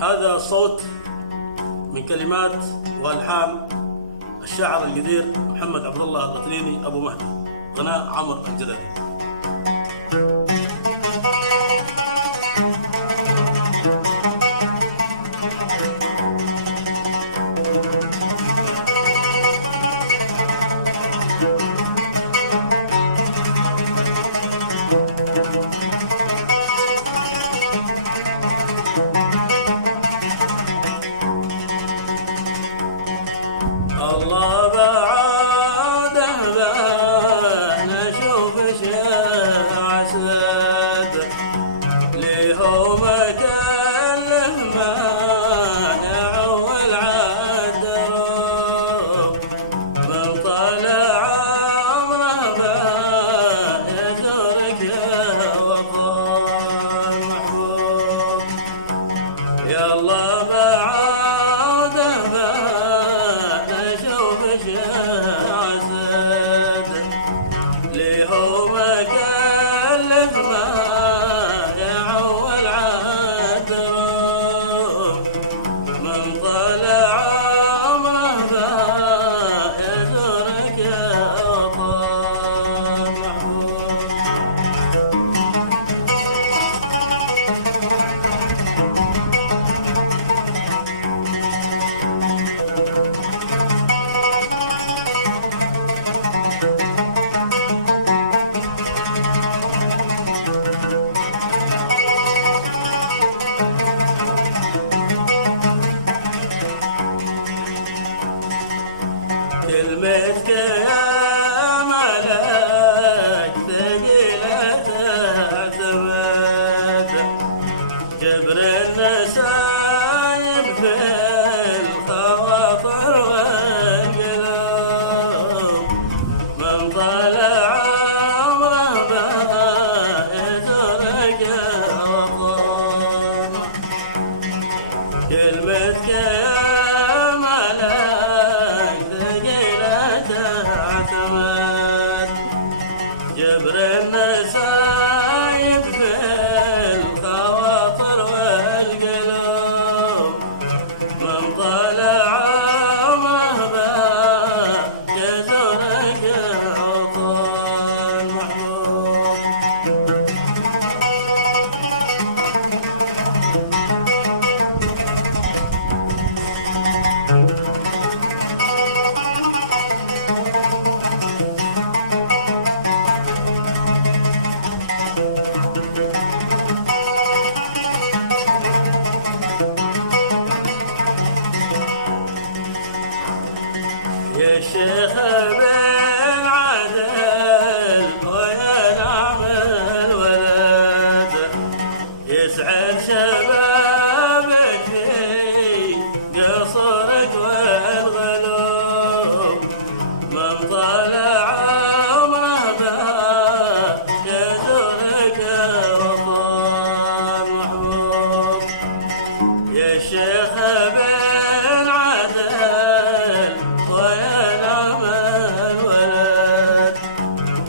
هذا الصوت من كلمات والحان الشاعر القدير محمد عبد الله الغطريني ابو مهدي، غناء عمرو الجدلي. الله بعاده نشوف عسد ليه مكلف مانع والعذر من طلع عمره يزورك يا وطن محبوب. يا الله بعاده عسد ليه مكلف ما يعول عذره من طلع عمره يزورك يا وطن محبوب. كلمتك يا ملك ثقيلة تعتمد جبر النسايب في الخواطر والقلوب من طلع عمره يزورك يا وطن. كلمتك يا جبر النسايب في الخواطر والقلوب من طلع عمره يزورك يا وطن محبوب. يا شيخ بن عدل ويا نعم الولد يسعد شبابك في قصرك والغلوب من طلع عمره يزورك يا وطن محبوب. يا شيخ بن عدل ويا نعم الولد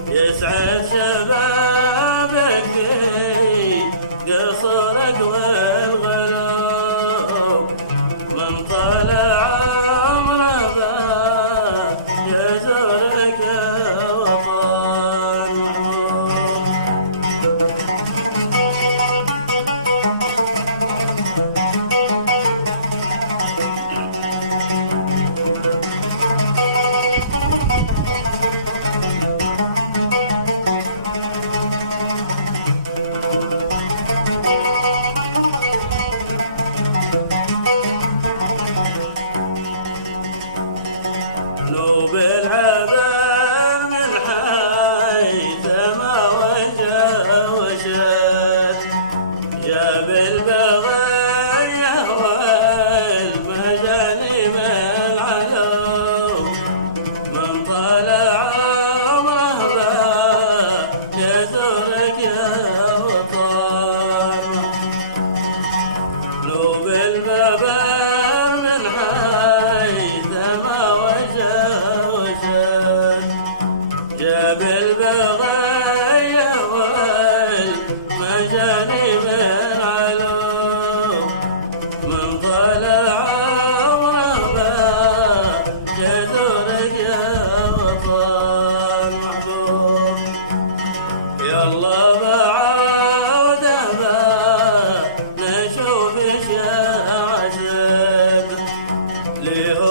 يسعد شبابك في قصرك والغلوب من طلع عمره يزورك يا وطن محبوب. نوب العبر من حيث ما وجه وشد جاب البغية والمجاني من علو من طلع عمره يزورك يا وطن. نوب الببر من حيث ما وجه وشد جاب البغية والمجاني من علو من يلا بعودة ما نشوف شاشد ليه